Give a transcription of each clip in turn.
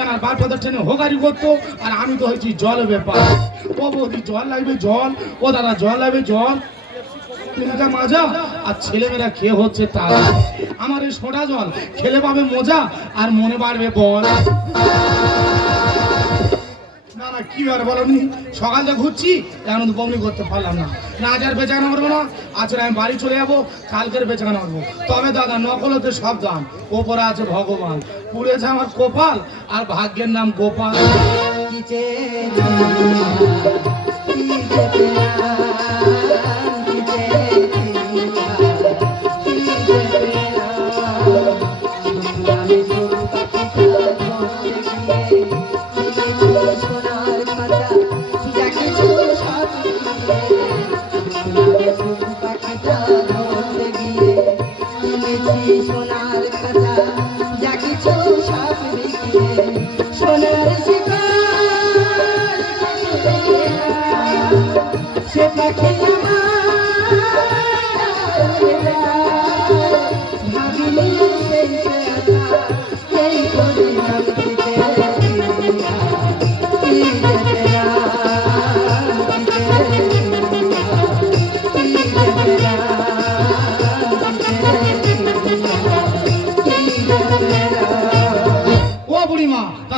কেন বাচ্চাদের ট্রেনে হোকারি করতো আর আমি তো হয়েছি জল ব্যাপার। ও বৌদি জল লাগবে জল, ও দাদা জল লাগবে জল, মাজা আর ছেলেমেয়েরা খেয়ে হচ্ছে তারা। আমার এই সোডা জল খেলে পাবে মজা আর মনে বাড়বে বল। না না কি আর বলনি, সকাল থেকে ঘুরছি এখন তো বমনি করতে পারলাম না। না আজ আর বেচাকেনা করবো না, আজ আমি বাড়ি চলে যাবো, কালকের বেচাকেনা করবো। তবে দাদা নকল হতে সব দাম, ওপরে আছে ভগবান, পুড়েছে আমার কপাল আর ভাগ্যের নাম গোপাল।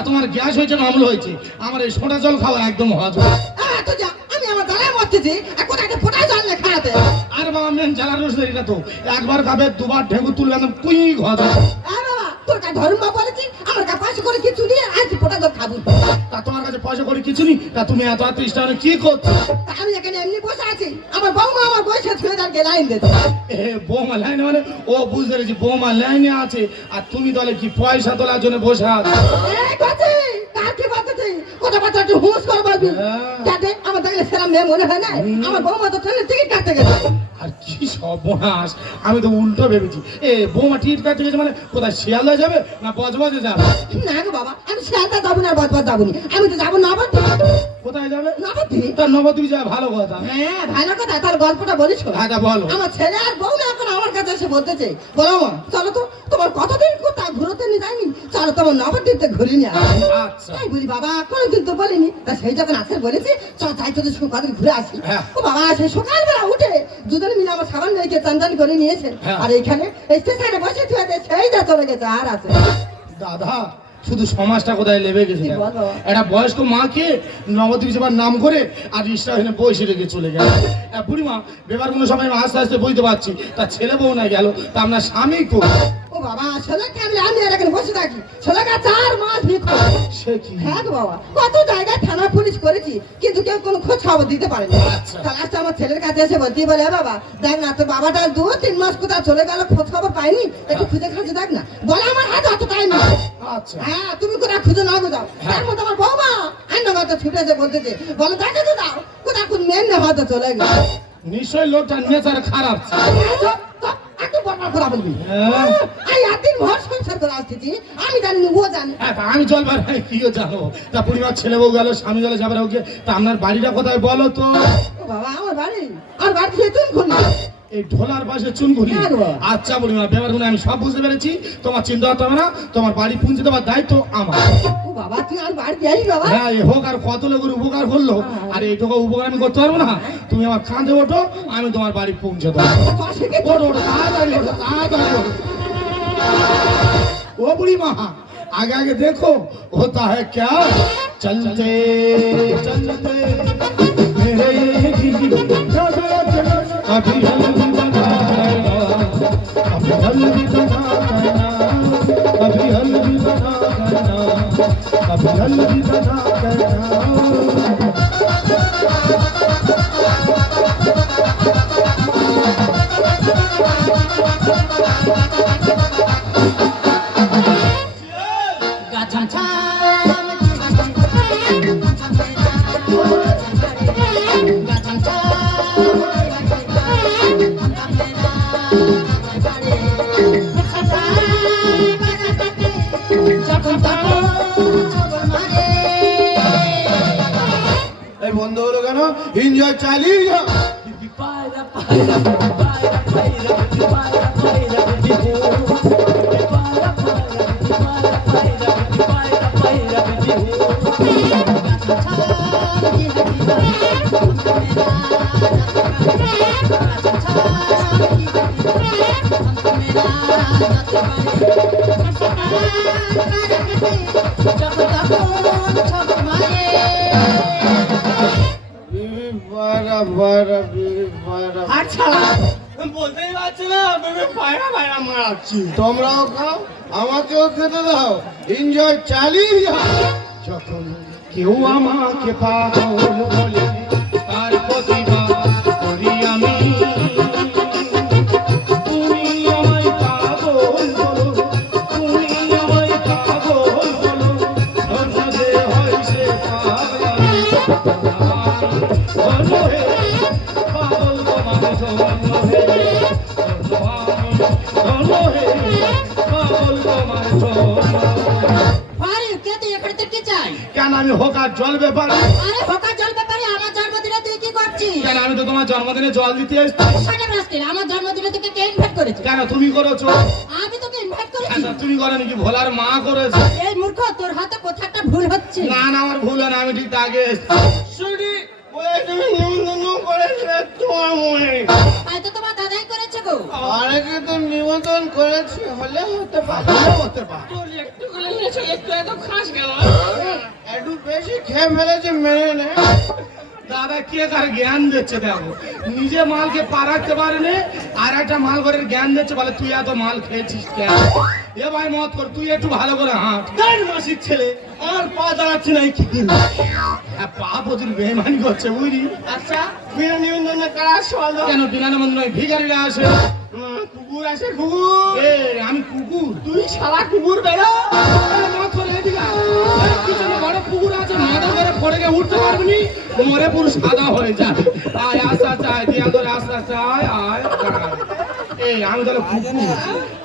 তোমার গ্যাস হয়েছে না অম্ল হয়েছে? আমার এই সোডা জল খাওয়া একদম হজম। আমি আমার গলায় মরতেছি, কোথায় ফোটা জল না খাওয়াতে। আর বাবা মেন জ্বালা রোজ এটা তো একবার খাবে দুবার ঢেকু তুলবে একদম কুই হজম। বাবা তোর কাছে ধর্ম বলেছি, আমার কাছে পয়সা করে কিছু নিয়ে আজ ফোটা জল খাবো। তা তোমার কাছে পয়সা করে কিছু নেই, তা তুমি এত আত্মীয় কি করছো? আমি এখানে এমনি বসে আছি, আমার বৌমা আমার বয়সে ছুঁয়ে যাকে লাইন দিতে। বৌমা লাইনে মানে ও বুঝতে পেরেছি, বৌমা লাইনে আছে আর তুমি তাহলে কি পয়সা তোলার জন্য বসে আছো? কথা একটু হুঁশ করে বলবি, যাতে আমার দেখলে সেরা মেয়ে মনে হয় না। আমার বৌমা তো ট্রেনের টিকিট কাটতে গেছে। আর কি সর্বনাশ, আমি তো উল্টো ভেবেছি। বৌমা টিকিট কাটতে গেছে মানে কোথায় শিয়ালদা যাবে না বজবজে যাবে? না গো বাবা, আমি শিয়ালদা যাবো না, বজবজ যাবো না, আমি তো যাবো নবদ্বীপ। কোথায় যাবে? নবদ্বীপ। তার নবদ্বীপ যাবে, ভালো কথা। হ্যাঁ ভালো কথা, তার গল্পটা বলিস। হ্যাঁ বলো। আমার ছেলে আর বউ এখন আমার কাছে এসে বলতেছে, বলো মা চলো তো, তোমার কতদিন কোথাও ঘুরোতে নিয়ে যায়নি, চলো তোমার নবদ্বীপে ঘুরে নিয়ে আসি। আচ্ছা তাই বলি বাবা কোনোদিন তো বলিনি, তা সেই যখন আজকে বলেছি চল যাই তোদের সঙ্গে কদিন ঘুরে আসি। ও বাবা সে সকালবেলা উঠে দুজনে মিলে আমার সাবান মেয়েকে চান করে নিয়েছে, আর এইখানে স্টেশনে বসে থুয়ে সেই যা চলে গেছে আর আছে। দাদা শুধু সমাজটা কোথায় লেবে গেছে, একটা বয়স্ক মাকে নবদ্বীপ যাবার নাম করে আর রিক্সা এখানে বসে রেখে চলে গেল। বুড়িমা বেবার কোনো সময় আস্তে আস্তে বুঝতে পারছি তার ছেলে বউ না গেল, তা আপনার স্বামী কো? ও বাবা ছেলেকে আমি এখানে বসে থাকি, ছেলেকে 4 মাস নিখোঁজ। সে কি? হ্যাঁ গো বাবা, কত জায়গায় থানা পুলিশ করেছি কিন্তু কেউ কোনো খোঁজ খবর দিতে পারেনি। লাস্টে আমার ছেলের কাছে এসে বলতে বলে বাবা দেখ না তোর বাবাটা 2-3 মাস কোথাও চলে গেল, খোঁজ খবর পাইনি, একটু খুঁজে খুঁজে দেখ না। বলে আমার হাতে অত টাইম না। আচ্ছা হ্যাঁ তুমি কোথাও খুঁজে না যাও। তার মধ্যে আমার বৌমা আন্নাগত ছুটেছে বলতেছে, বলে দেখে তো দাও কোথাও কোন মেন না হয়তো চলে গেল। নিশ্চয়ই লোকটা নেচার খারাপ। আমি জানি ও জানি। আমি জল বার কি জানো, তা পরিবার ছেলে বউ গেল স্বামী গেল যাবে ওকে, তা আপনার বাড়িটা কোথায় বলো তো? বাবা আমার বাড়ি তুমি খুলি এই ঢোলার পাশে চুনগুলি। আচ্ছা বুড়িমা ব্যাপারগুলো আমি সব বুঝতে পেরেছি, তোমার চিন্তা করতে হবে না, তোমার বাড়ি পৌঁছে দেওয়ার দায়িত্ব আমার। বাবা তুই আর বাড়ি যাই বাবা? হ্যাঁ এ হোক আর কত লোকের উপকার করলো, আর এইটুকু উপকার আমি করতে পারবো না? তুমি আমার কাঁধে ওঠো, আমি তোমার বাড়ি পৌঁছে দেবো। ওঠো ওঠো তাড়াতাড়ি ওঠো তাড়াতাড়ি ওঠো। ও বুড়িমা आगे आगे देखो होता है क्या, चलते चलते मेरे अभी हल्दी बना देना, अभी हल्दी बना देना, अभी हल्दी बना देना, अभी हल्दी बना देना। Enjoy Charlie. যখন তখন ছক মারে। বিবি পায়রা পায়রা বিবি পায়রা। হাত ছাড়া। বলতেই পারছি না বিবি পায়রা পায়রা মারাচ্ছি। তোমরাও খাও, আমাকেও খেতে দাও, এনজয় চালিয়ে যাও। যখন কেউ আমাকে পাগল বলে তার প্রতিবাদ করি আমি। তুমি আমায় পাগল বলো, তুমি আমায় পাগল বলো, ধর্মে হয় সে পাগল। ধর্ম হে পাগল তোমার ধর্ম হে, ধর্ম হে পাগল তোমার ধর্ম। আরে কে তুই এখানে থেকে চাই? কেন আমি হোকার জল ব্যাপার? আরে হোকা জল ব্যাপারে আমার জন্মদিনে তুই কি করছিস? কেন আমি তো তোমার জন্মদিনে জল দিতে এসেছি। সাড়ে রাস্তে আমার জন্মদিনে তোকে কে ইনভাইট করেছে? কেন তুমি করেছো? আমি তোকে ইনভাইট করেছি। আচ্ছা, তুমি করো নাকি? ভোলার মা করেছে। এই মূর্খ, তোর হাতে কোথাও একটা ভুল হচ্ছে। না না, আমার ভুল হয় না, আমি ঠিক আগে এসেছি। শুনি ওই তুমি নিমন্ত্রণ করেছিলে তোমার মনে। হয়তো তোমার দাদাই করেছে গো। অনেকে তো নিমন্ত্রণ করেছি, হলে হতে পারে। ভালো হতে পারে। একটু করে নিয়েছো, একটু এত খাস কেন? একটু বেশি খেয়ে ফেলেছে, মেনে নে। দাদা কে কার জ্ঞান দিচ্ছে দেখো, নিজে মালকে পারাতে পারেনি আর একটা মাল ঘরের জ্ঞান দিচ্ছে, বলে তুই এত মাল খেয়েছিস কেন? এ ভাই মত কর, তুই একটু ভালো করে হাঁট। গান মাসির ছেলে আমার পা দাঁড়াচ্ছে না, কি হ্যাঁ, পা প্রচুর বেমানি করছে বুঝলি। আচ্ছা বিনা নিমন্ত্রণে কারা আসল? কেন বিনা নিমন্ত্রণে ভিখারিরা আসে? কুকুর আসে, কুকুর। এ আমি কুকুর? তুই শালা কুকুর বেরো। মত করে এদিকে আয়। এই পিছনে বড় পুকুর আছে, মাথা করে পড়ে গিয়ে উঠতে পারবি নি, মরে পুরো সাদা হয়ে যাবে। আয় আস্তে আস্তে আয়, দিয়া ধরে আস্তে আস্তে আয় আয় আয়। এই আমি তাহলে কুকুর,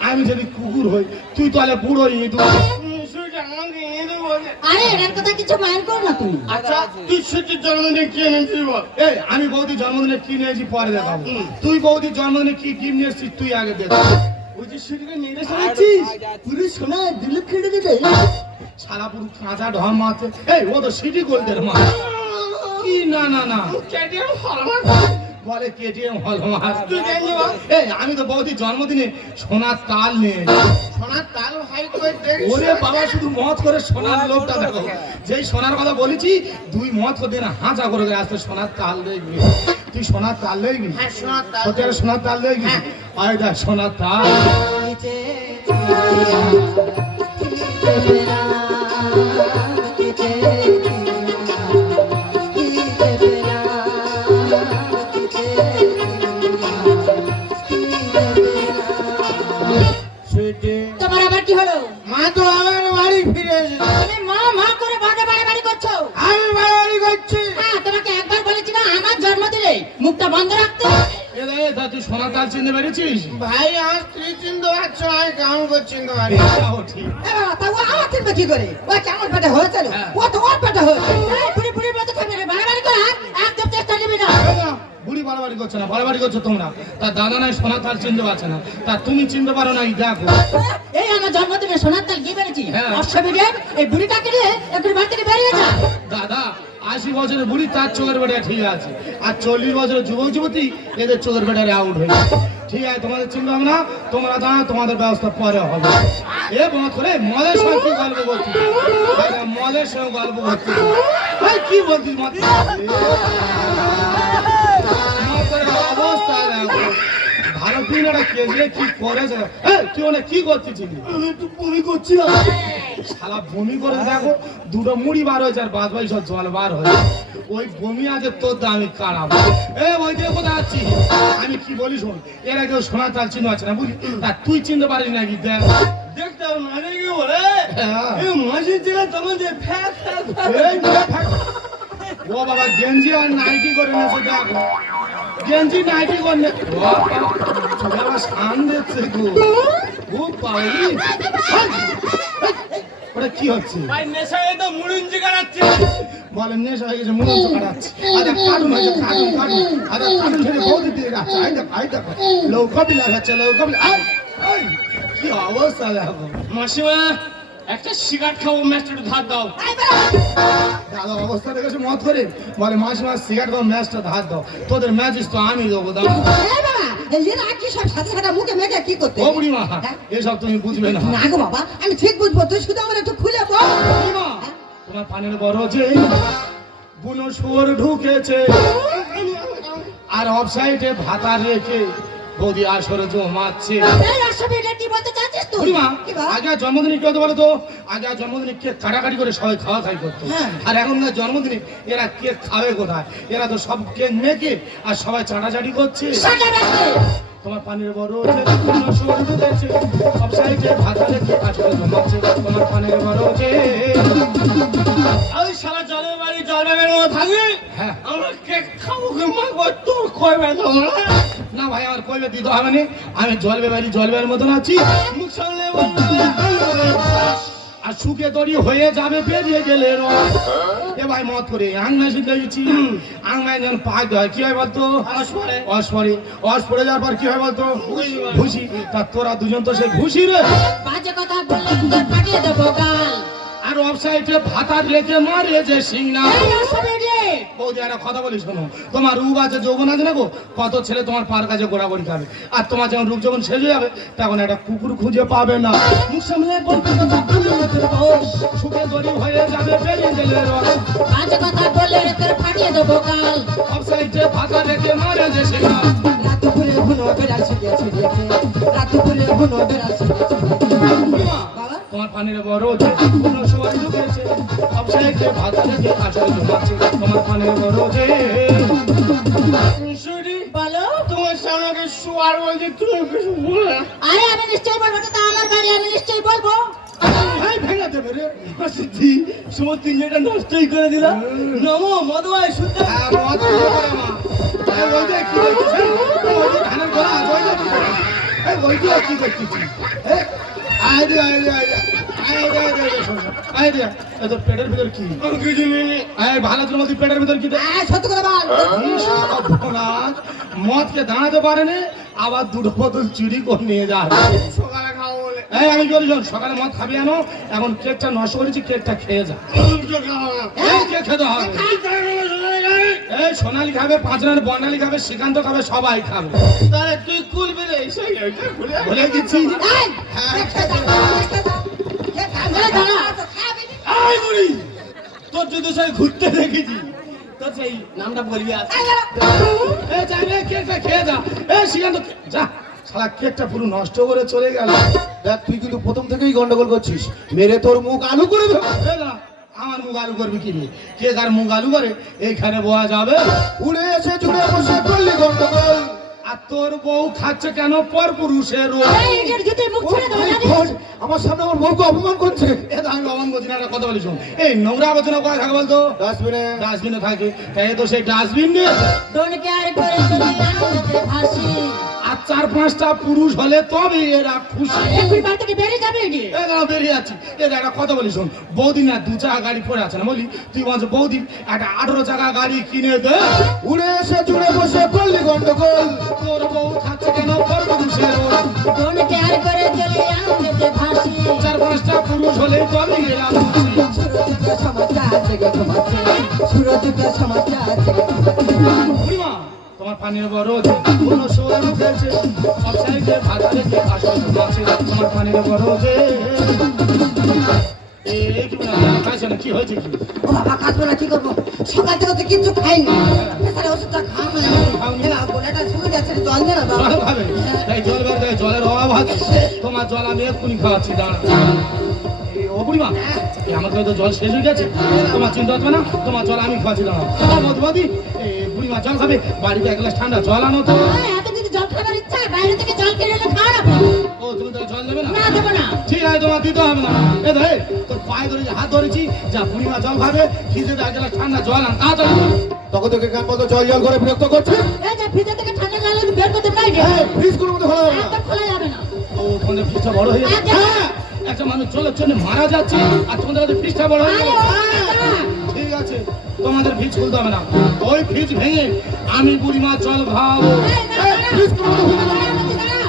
আমি যদি কুকুর হই তুই তাহলে বুড়ো ইঁদুর। শুনছি আমাকে ইঁদুর বলে। আরে এর কথা কিছু মাইন্ড কর না তুমি। আচ্ছা তুই ছুটির জন্মদিনে কি এনেছিস বল? এই আমি বৌদি জন্মদিনে কি নিয়েছি পরে দেখাবো, তুই বৌদি জন্মদিনে কি গিফট নিয়ে এসেছিস তুই আগে দেখ। ওই যে ছুটিকে নিয়ে শুনেছিস পুরো সোনা দিলে খেড়ে দিতে। সারা পুরো কাঁচা ঢম আছে। এই ও তো সিটি গোল্ডের মা। কি না না না কেটিএম হলমার্ক বলে কেটিএম হল মাছ। তুই জানি বল? এই আমি তো বৌদি জন্মদিনে সোনার তাল নিয়ে সোনার তাল ভাই কই দেখ। ওরে বাবা, শুধু মত করে সোনার লোকটা দেখো, যেই সোনার কথা বলেছি দুই মত করে না হাঁচা করে দেয়, আসতে সোনার তাল দেখবি। তুই সোনার তাল দেখবি? হ্যাঁ সোনার তাল। সত্যি একটা সোনার তাল দেখবি? আয় দেখ সোনার তাল। সুইটি তোমার আবার কি হলো? মা তো আমার বাড়ি ফিরে এসেছে। তুমি মা মা করে বাড়ি বাড়ি বাড়ি করছো। আমি বাড়াবাড়ি করছি। হ্যাঁ, তোমাকে একবার বলেছি না আমার জন্মদিনে মুখটা বন্ধ রাখতে। এ দে, তা তুই সোনার তাল চিনতে পেরেছিস? ভাই আমার স্ত্রী চিনতে পারছো, আমি কেমন করে চিনতে পারি? এটাও ঠিক। এ বাবা, তা ও আমার চিনবে কি করে? ও কেমন পেটে হয়েছিল? হ্যাঁ। ও তো ওর পেটে হয়েছে। এই বুড়ি বুড়ির মতো খাবি না, বাড়াবাড়ি করে একদম চেষ্টা নিবি না। এই না, বুড়ি বাড়াবাড়ি করছে না, বাড়াবাড়ি করছো তোমরা। তা দাদা নাই সোনার তাল চিনতে পারছে না, তা তুমি চিনতে পারো না, এই দেখো। এই আমার জন্মদিনে সোনার তাল কি বেড়েছি? হ্যাঁ। অশ্ববিদের এই বুড়িটাকে নিয়ে একটু বাড়ি থেকে বেরিয়ে যা। দাদা 80 বছরের বুড়ি তার চোখের বেড়া ঠিক আছে, আর 40 বছরের যুবক যুবতী এদের চোখের বেড়ারে আউট হয়ে গেছে। ঠিক আছে, তোমাদের চিন্তা হবে না, তোমরা জানো তোমাদের ব্যবস্থা পরে হবে। এ মত করে মদের সঙ্গে কি গল্প করছিস? মদের সঙ্গে গল্প করছিস? ভাই কি বলছিস মত? অবস্থা দেখো, ভারতীয়রা কেজলে কি করেছে। এই, তুই ওখানে কি করতেছিলি? আমি একটু বমি করছিলাম। শালা বমি করে দেখো, দুটো মুড়ি বার হয়েছে আর বাদ বাই সব জল বার হয়েছে। ওই বমি আছে তোর দামি কারাম। এ ওই দিয়ে কোথায় আছি আমি কি বলি শোন, এরা কেউ সোনার তাল চিনতে পারছে না বুঝলি, তা তুই চিনতে পারিস নাকি দেখ। দেখতে হবে না দেখি বলে। হ্যাঁ। এই মাসির ছেলে তখন যে ফ্যাক ফ্যাক এই মেয়ে থাক। ও বাবা গেঞ্জি আর নাইটি করে নেছে দেখো, গেঞ্জি নাইটি করে নে। ও বাবা, চলে আবার শান দিচ্ছে গো, খুব পাওয়ালি। ওটা কি হচ্ছে? ভাই নেশায় তো মুড়িঞ্জি কাটাচ্ছে। বলে নেশা হয়ে গেছে, মনে হচ্ছে কাটাচ্ছে। আচ্ছা কাটুন হয়েছে, কাটুন কাটুন। আচ্ছা কাটুন ছেড়ে বৌদি দিয়ে যাচ্ছে। আই দেখো, আই দেখো, লৌকবি লাগাচ্ছে, লৌকবি। আই, আই, কি অবস্থা দেখো। মাসিমা একটা সিগারেট খাবো, ম্যাচটা একটু ধার দাও। দাদা অবস্থা দেখেছো মত করে, বলে মাস মাস সিগারেট দাও, ম্যাচটা ধার দাও। তোদের ম্যাচিস তো আমি দেবো, দাও। এই বাবা, এরা কি সব সাথে সাথে মুখে মেখে কি করতে ও বুড়িমা হ্যাঁ? এসব তুমি বুঝবে না না গো বাবা আমি ঠিক বুঝবো তুই শুধু আমার একটু খুলে বল বুড়িমা, তোমার পানের বড় যে বুনো শুয়োর ঢুকেছে আর অফসাইডে ভাতা রেখে বৌদি আসরে জমাচ্ছে এই অসুবিধা কি বলতে চাচ্ছিস তুই বুড়িমা কি বল? আগে আর জন্মদিনে কি হতো বলো তো আগে আর জন্মদিনে কেক কাটাকাটি করে সবাই খাওয়া খাই করতো হ্যাঁ। আর এখনকার জন্মদিনে এরা কেক খাবে কোথায় এরা তো সব কেক মেখে আর সবাই চাটাচাটি করছে সাজা রাখতে তোমার পানির বড় যে বুনো শুয়োর ঢুকেছে অফসাইডে ভাতা রেখে আসরে জমাচ্ছে তোমার পানির বড় যে ওই শালা জলের বাড়ি জলের মধ্যে থাকবি হ্যাঁ আমরা কেক খাবো কি মাগো তোর কইবে তোমরা না ভাই আমার কইবে দিতে হবে না আমি জল বেবারির মতন আছি মুখ সামনে বলবে আর সুখে তরি হয়ে যাবে বেরিয়ে গেলে রস। এ ভাই মত করে আংমাই শুনতে গেছি আংমাই যখন পাক হয় কি হয় বলতো অস পড়ে যাওয়ার পর কি হয় বলতো ঘুষি তা তোরা দুজন তো সে ঘুষি রে বাজে কথা বললে তোর ফাটিয়ে দেবো গাল আর অফসাইডে ভাতা রেখে মারে যে সিংনা এই অসুবিধা বৌদি একটা কথা বলি শোনো তোমার রূপ আছে যৌবন আছে না গো কত ছেলে তোমার পার কাছে ঘোরাঘুরি খাবে আর তোমার যখন রূপ যখন শেষ হয়ে যাবে তখন একটা কুকুর খুঁজে পাবে না মুখ সামনে বলতে কথা আমি লোকের দোষ সুখে তরি হয়ে যাবে বেরিয়ে গেলে রস বাজে কথা বললে তোর ফাটিয়ে দেবো গাল অফসাইডে ভাতা রেখে মারে যে সিংনা রাত দুপুরে ঘুনো বেড়াল ছিটিয়ে ছিটিয়েছে রাত দুপুরে ঘুনো বেড়াল ছিটিয়ে বুড়িমা, বাবা তোমার পানির বড় যে কোনো সময় ঢুকেছে অফসাইডে ভাতা রেখে আসলে জমাচ্ছে তোমার পানির বড় যে শুনি বলো তোমার সামনে শুয়ার বলছে তুমি কিছু বলে আরে আমি নিশ্চয়ই বলবো তো আমার বাড়ি আমি নিশ্চয়ই বলবো এই ভেঙে দেবে রে সিদ্ধি সময় তিনটা নষ্টই করে দিলা নমো মদুয়াই শুদ্ধ হ্যাঁ, মদ খেয়ে পড়ে মা। এই ওই যে কি করতেছে? ওই যে ধানের গোলা, ওই যে কি করে? এই ওই যে কি করতেছি? এই, আয় রে, আয় রে, আয় রে। আয় রে, আয় রে, আয় রে, শোন, শোন। আয় রে, এই তোর পেটের ভিতর কি? কিছু নেই আয়, ভালো করে বলতি, পেটের ভিতর কি দে? সত্যি কথা বল এই সর্বনাশ, মদকে দাঁড়াতে পারে না, আবার দুটো বোতল চুরি করে নিয়ে যায় সকালে খাবো বলে এই আমি বলি শোন, সকালে মদ খাবি আনো এখন কেকটা নষ্ট করেছি কেকটা খেয়ে যা এই কেক খেতে হবে এই সোনালি খাবে পাঁচরান বর্ণালী খাবে শ্রীকান্ত খাবে সবাই খাবে তাহলে তুই কুলবি রে এসে গেছে বলে দিচ্ছি এই হ্যাঁ, আয় বুড়ি তোর যদি সেই ঘুরতে দেখেছি তোর সেই নামটা বলবি আজ এই যা রে, কেকটা খেয়ে যা এই শ্রীকান্ত যা শালা কেকটা পুরো নষ্ট করে চলে গেল দেখ তুই কিন্তু প্রথম থেকেই গন্ডগোল করছিস মেরে তোর মুখ আলু করে দেবো এই না, আমার মুখ আলু করবি কি রে কে কার মুখ আলু করে এইখানে বোয়া যাবে উড়ে এসে জুড়ে বসে করলি গন্ডগোল আর তোর বউ খাচ্ছে কেন পর পুরুষের রোগ এই এর জুতে মুখ ছেড়ে দাও জানিস ওই, আমার সামনে আমার বউকে অপমান করছে এ তো আমি অমন করছি না একটা কথা বলি শোন এই নোংরা আবর্জনা কোথায় থাকে বলতো ডাস্টবিনে ডাস্টবিনে থাকে তাই এ তো সেই ডাস্টবিন নিয়ে দোনকে আর করে চলে আনন্দে ভাসি আর চার পাঁচটা পুরুষ হলে তবে এরা খুশি এক্ষুনি বাড়ি থেকে বেরিয়ে যাবে এটি এ না বেরিয়ে যাচ্ছি এটা একটা কথা বলি শোন বৌদি না দু চাকা গাড়ি পড়ে আছে না বলি তুই বলছো বৌদি একটা 18 চাকা গাড়ি কিনে দে উড়ে এসে জুড়ে বসে করলি গন্ডগোল তোর বউ খাচ্ছে কেন পর পুরুষের রোগ দোনকে আর করে চলে আনন্দে ভাসি চার পাঁচটা পুরুষ হলে তবে এরা খুশি সুরজকে সমস্যা আছে গে ঘুমাচ্ছে সুরজকে সমস্যা আছে গে ঘুমাচ্ছে বুড়িমা, তোমার পানির বড় যে কোনো শোয়া উঠেছে অফসাইডে ভাতা রেখে আসলে জমাচ্ছে তোমার পানির বড় যে এই কি না খাইছে না কি হয়েছে কি ও বাবা কাটবো না কি করবো সকাল থেকে তো কিচ্ছু খাইনি এখানে ওষুধটা খাওয়া হয়নি না গোলাটা শুকিয়ে যাচ্ছে জল দে না বাবা জল খাবে তাই জল বের দেয় জলের অভাব আছে তোমার জল আমি এক্ষুনি খাওয়াচ্ছি দাঁড়া এই ও বুড়িমা এই আমার তো জল শেষ হয়ে গেছে তোমার চিন্তা হচ্ছে না তোমার জল আমি খাওয়াচ্ছি দাঁড়া মধুবাদি এই বুড়িমা জল খাবে বাড়িতে এক গ্লাস ঠান্ডা জল আনো তো এত যদি জল খাবার ইচ্ছা বাইরে থেকে জল কিনে এনে খাওয়া না ও তুমি তো জল দেবে না না দেবো না ঠিক আছে তোমার দিতে হবে না এ ধরে তোর পায়ে ধরে হাত ধরেছি যা বুড়িমা জল খাবে খিদে এক গ্লাস ঠান্ডা জল আন তাড়াতাড়ি তখন থেকে কান বলতো জল জল করে বিরক্ত করছে এই যে ভিতর থেকে ঠান্ডা লাগলে বের করতে পারি ফ্রিজ কোনো মতো খোলা যাবে না একদম খোলা যাবে না ও তোমাদের ফ্রিজটা বড় হয়ে যাচ্ছে হ্যাঁ একটা মানুষ জলের জন্য মারা যাচ্ছে আর তোমাদের কাছে ফ্রিজটা বড় হয়ে আরে যাবে ঠিক আছে তোমাদের ফ্রিজ খুলতে হবে না ওই ফ্রিজ ভেঙে আমি বুড়িমা জল খাওয়াবো ফ্রিজ কোনো মতো খোলা যাবে না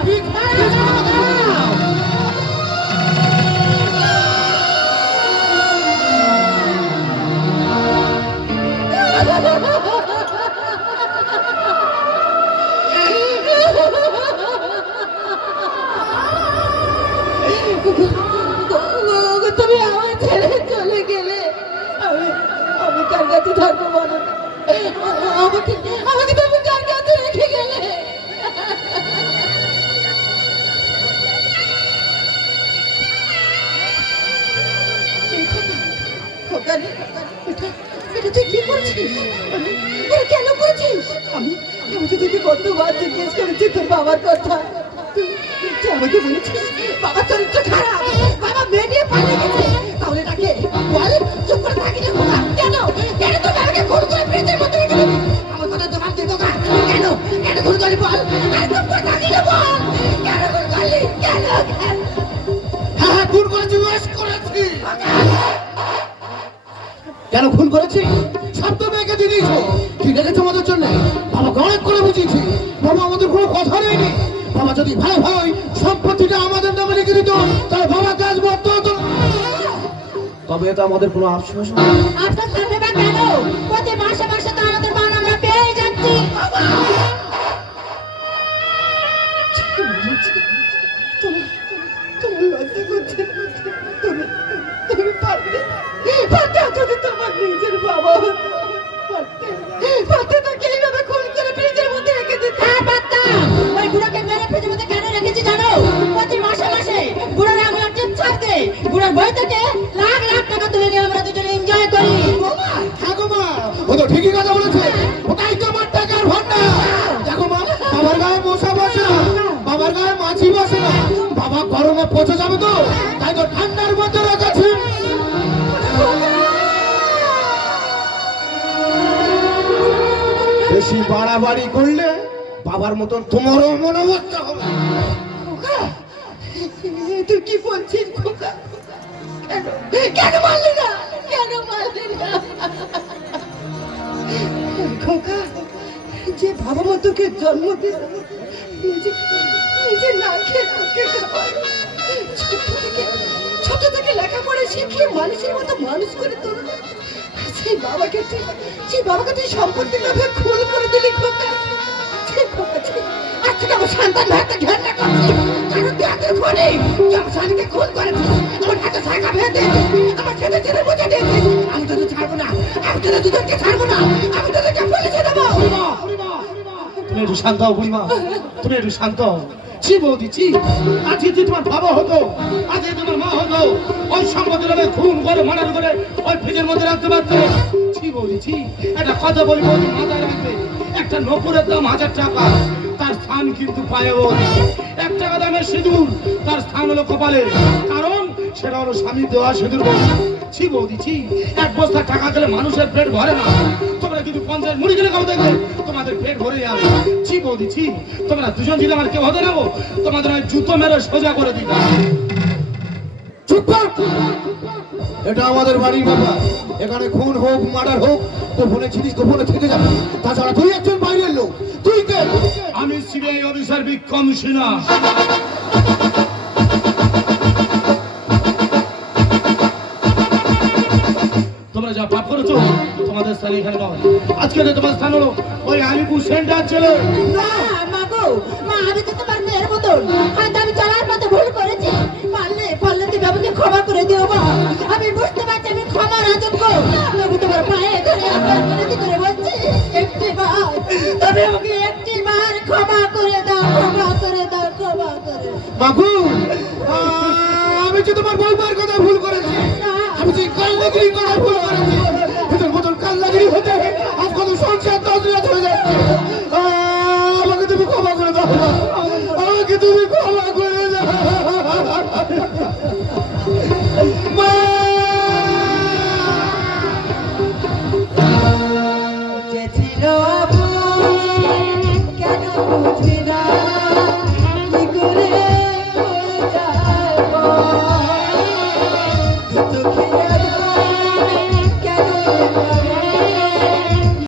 আমাকে তুমি কার কাছে রেখে গেলে? খোকা রে, এটা তুই কি করছিস? এটা কেন করছিস? আমি তো তোকে কতবার জিজ্ঞেস করেছি তোর বাবার কথা। তুই আমাকে বলেছিস বাবার চরিত্র খারাপ, বাবা মেয়ে নিয়ে পালিয়ে গেছে। তাহলে তাকে বল, চুপ করে থাকি না খোকা। কেন কেন তুই বাবাকে খুন করে ফ্রিজের মধ্যে রেখে দিবি? আমার কথা জবাব দে খোকা। কেন কেন খুন করলি বল? আরে চুপ করে থাকি না বল, কেন খুন করলি? কেন কেন? হ্যাঁ খুন করেছি, বেশ করেছি। কেন খুন করেছি? সব তো মেয়েকে দিয়ে দিয়েছ। ঠিক আছে তোমাদের জন্য বাবাকে অনেক করে বুঝিয়েছি। বাবা আমাদের কোনো কথা নেই। বাবা যদি ভালো হয় সম্পত্তিটা আমাদের নামে লিখে দিত, তাহলে বাবাকে আসবো অত্যন্ত। তবে এটা আমাদের কোনো আফসোস না। আফসোস করবে বা কেন? প্রতি মাসে মাসে তো আমাদের মান আমরা পেয়ে যাচ্ছি। তোমার লজ্জা করছে? তুমি পারতে যদি তোমার নিজের বাবা হতো, পারতে তাকে এইভাবে খুন করে ফ্রিজের মধ্যে রেখে দিতে। হ্যাঁ পারতাম। ওই বুড়াকে মেরে ফ্রিজের মধ্যে কেন রেখেছি জানো? প্রতি মাসে মাসে বুড়ার আমরা টিপ ছাড়তে, বুড়ার বই থেকে লাখ লাখ টাকা তুলে নিয়ে আমরা দুজনে এনজয় করি। ঠাকুমা ও তো ঠিকই কথা বলেছে। ওটাই তো আমার টাকার ভান্ডার। ঠাকুমা বাবার গায়ে মশা বসে না, বাবার গায়ে মাছি বসে না। বাবা গরমে পচে যাবে তো, তাই তো ঠান্ডার মধ্যে রেখেছি। বেশি বাড়াবাড়ি করলে বাবার মতন তোমারও মনোবস্থা হবে। খোকা, তুই কি বলছিস খোকা? কেন কেন মারলি না? কেন মারলি না? খোকা, যে বাবা মা তোকে জন্ম দিল, নিজে না খেয়ে তোকে খাওয়ায়, ছোট থেকে লেখাপড়া শিখিয়ে মানুষের মতো মানুষ করে তোর, সেই বাবাকে তুই সম্পত্তি লোভে খুন করে দিলি খোকা। আজকে আমার সন্তান ভাইটা ঘেন্না করছে, কারণ তুই হাতের ফোনে আমার স্বামীকে খুন করেছিস, আমার হাতে ছাকা ভেঙে দিয়েছিস, আমার খেতে ছেড়ে বুঝে দিয়েছিস। আমি তোদের ছাড়বো না, আমি তোদের দুজনকে ছাড়বো না, আমি তোদেরকে পুলিশে দেবো। তুমি একটু শান্ত হও বুড়িমা, তুমি একটু শান্ত হও। ছি বৌদি ছি, আজ যদি তোমার বাবা হতো, আজ যদি তোমার মা হতো, ওই সম্পত্তির লোভে খুন করে মার্ডার করে ওই ফ্রিজের মধ্যে রাখতে পারতো। ছি বৌদি ছি, একটা কথা বলি বৌদি মাথায় রাখবে, একটা নপুরের দাম 1000 টাকা, তার স্থান কিন্তু পায়ে বৌদি। 1 টাকা দামের সিঁদুর, তার স্থান হলো কপালে, কারণ সেটা হলো স্বামী দেওয়া সিঁদুর বৌদি। ছি বৌদি ছি, 1 বস্তা টাকা দিলে মানুষের পেট ভরে না, তোমরা কিন্তু 50 মুড়ি কিনে খাও দেখবে তোমাদের পেট ভরে যাবে। ছি বৌদি ছি, তোমরা দুজন যদি আমার কেউ হতে নেবো, তোমাদের আমি জুতো মেরে সোজা করে দিই। চুপ কর। এটা আমাদের বাড়ির ব্যাপার। এখানে খুন হোক মার্ডার হোক, গোপনে ছিলিস গোপনে থেকে যাবে। তাছাড়া তুই একজন বাইরের লোক, তুই কে? আমি সিবিআই অফিসার বিক্রম সিনহা। তোমরা যা পাপ করেছো তোমাদের স্থান এখানে নয়। আজকে তোমার স্থান হলো ওই আলিপুর সেন্টার ছেলে। না মা গো, মা আমি তো তোমার মেয়ের মতন, হয়তো আমি চলার পথে ভুল করেছি, পারলে তুমি আমাকে ক্ষমা করে দিও মা। আমি বুঝতে পারছি আমি ক্ষমার অযোগ্য, তবু তোমার পায়ে ধরে আপনার বিনতি করে বলছি, একটিবার তুমি আমাকে একটিবার ক্ষমা করে দাও, ক্ষমা করে দাও, ক্ষমা করে দাও। বাবু, আমি যে তোমার বউবার কথা ভুল করেছি, আমি যে কালনাগিরি করা ভুল করেছি, তোর মতন কালনাগিরি হতে আজ কত সংসার তজরাত হয়ে যাচ্ছে। আমাকে তুমি ক্ষমা করে দাও, আমাকে তুমি ক্ষমা